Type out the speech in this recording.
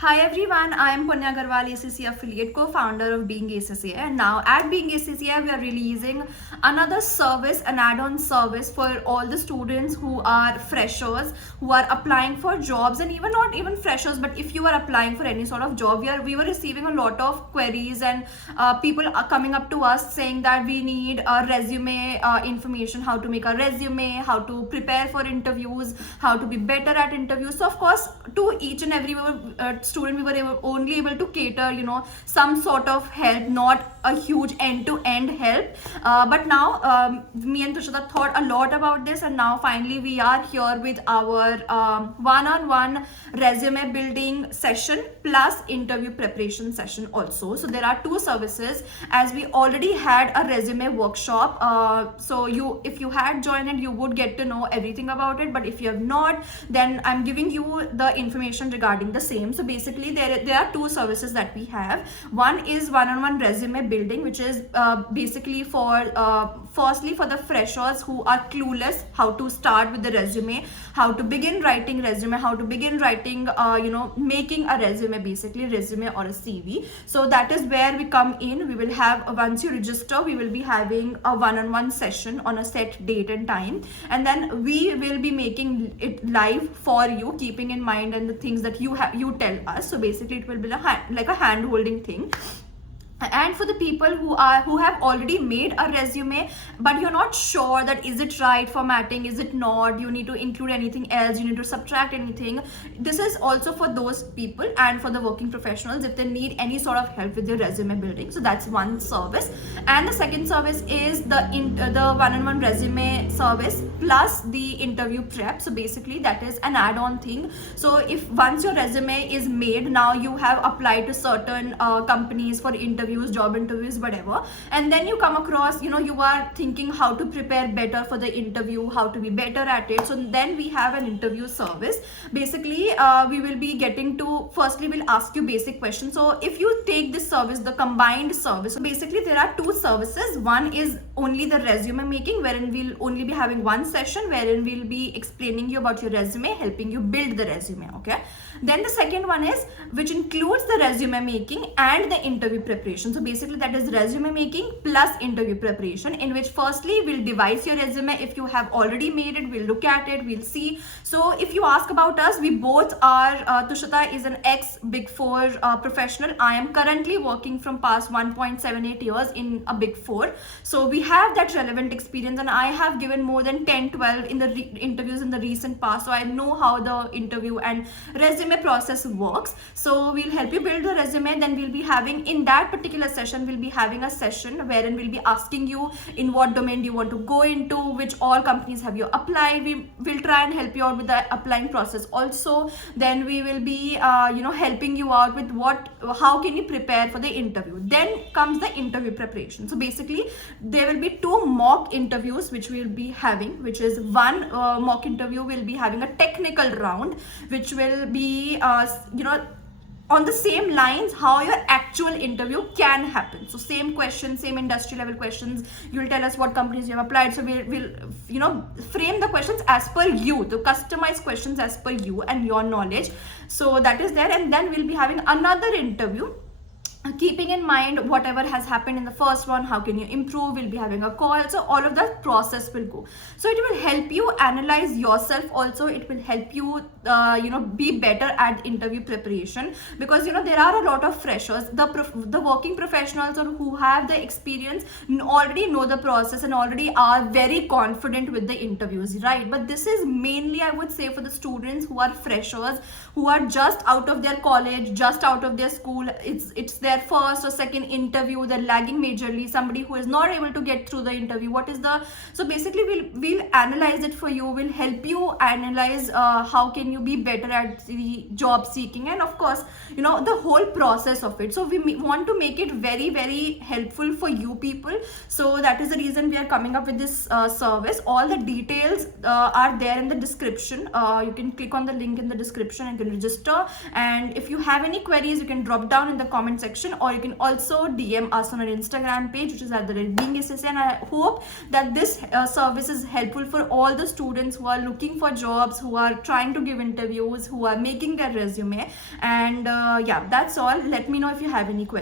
Hi everyone, I am Punya Agarwal, ACC affiliate, co-founder of Being ACCA. And now at Being ACCA, we are releasing another service, an add-on service for all the students who are freshers, who are applying for jobs, and even not even freshers, but if you are applying for any sort of job, we were receiving a lot of queries and people are coming up to us saying that we need a resume information, how to make a resume, how to prepare for interviews, how to be better at interviews. So of course, to each and every student we were only able to cater some sort of help, not a huge end-to-end help, but now me and Tushita thought a lot about this, and now finally we are here with our one-on-one resume building session plus interview preparation session also. So there are two services, as we already had a resume workshop, so if you had joined it, you would get to know everything about it, but if you have not, then I'm giving you the information regarding the same. So basically there are two services that we have. One is one-on-one resume building, which is basically for firstly for the freshers who are clueless how to start with the resume, how to begin writing resume, how to begin writing making a resume, basically resume or a CV. So that is where we come in. We will have, once you register, we will be having a one-on-one session on a set date and time, and then we will be making it live for you, keeping in mind and the things that you tell us. So basically it will be like a hand holding thing. And for the people who have already made a resume, but you're not sure that is it right formatting, is it not, you need to include anything else, you need to subtract anything, this is also for those people and for the working professionals if they need any sort of help with their resume building. So that's one service. And the second service is the one-on-one resume service plus the interview prep. So basically that is an add-on thing. So if once your resume is made, now you have applied to certain companies for job interviews, whatever, and then you come across, you are thinking how to prepare better for the interview, how to be better at it. So then we have an interview service. Basically we will be getting to, firstly we'll ask you basic questions. So if you take this service, the combined service, so basically there are two services. One is only the resume making, wherein we'll only be having one session wherein we'll be explaining you about your resume, helping you build the resume. Okay, then the second one is, which includes the resume making and the interview preparation. So basically that is resume making plus interview preparation, in which firstly we'll devise your resume. If you have already made it, we'll look at it, we'll see. So if you ask about us, we both are, Tushita is an ex Big Four professional. I am currently working from past 1.78 years in a Big Four. So we have that relevant experience, and I have given more than 10-12 in the interviews in the recent past. So I know how the interview and resume process works. So we'll help you build the resume. Then we'll be having, in that particular session, we'll be having a session wherein we'll be asking you in what domain do you want to go into, which all companies have you applied. We will try and help you out with the applying process also. Then we will be helping you out with how can you prepare for the interview. Then comes the interview preparation. So basically there will be two mock interviews which we'll be having, which is one mock interview will be having a technical round, which will be on the same lines how your actual interview can happen. So same questions, same industry level questions. You'll tell us what companies you have applied. So we'll frame the questions as per you, the customized questions as per you and your knowledge. So that is there. And then we'll be having another interview, keeping in mind whatever has happened in the first one, how can you improve. We'll be having a call. So all of that process will go. So it will help you analyze yourself also. It will help you be better at interview preparation, because there are a lot of freshers, the working professionals, or who have the experience, already know the process and already are very confident with the interviews, right? But this is mainly, I would say, for the students who are freshers, who are just out of their college, just out of their school. It's their first or second interview, they're lagging majorly, somebody who is not able to get through the interview. So basically we'll analyze it for you. We'll help you analyze how can you be better at the job seeking, and of course the whole process of it. So we want to make it very, very helpful for you people. So that is the reason we are coming up with this service. All the details are there in the description. You can click on the link in the description and can register, and if you have any queries, you can drop down in the comment section. description, or you can also DM us on our Instagram page, which is at the Being SSA. And I hope that this service is helpful for all the students who are looking for jobs, who are trying to give interviews, who are making their resume. And yeah, that's all. Let me know if you have any questions.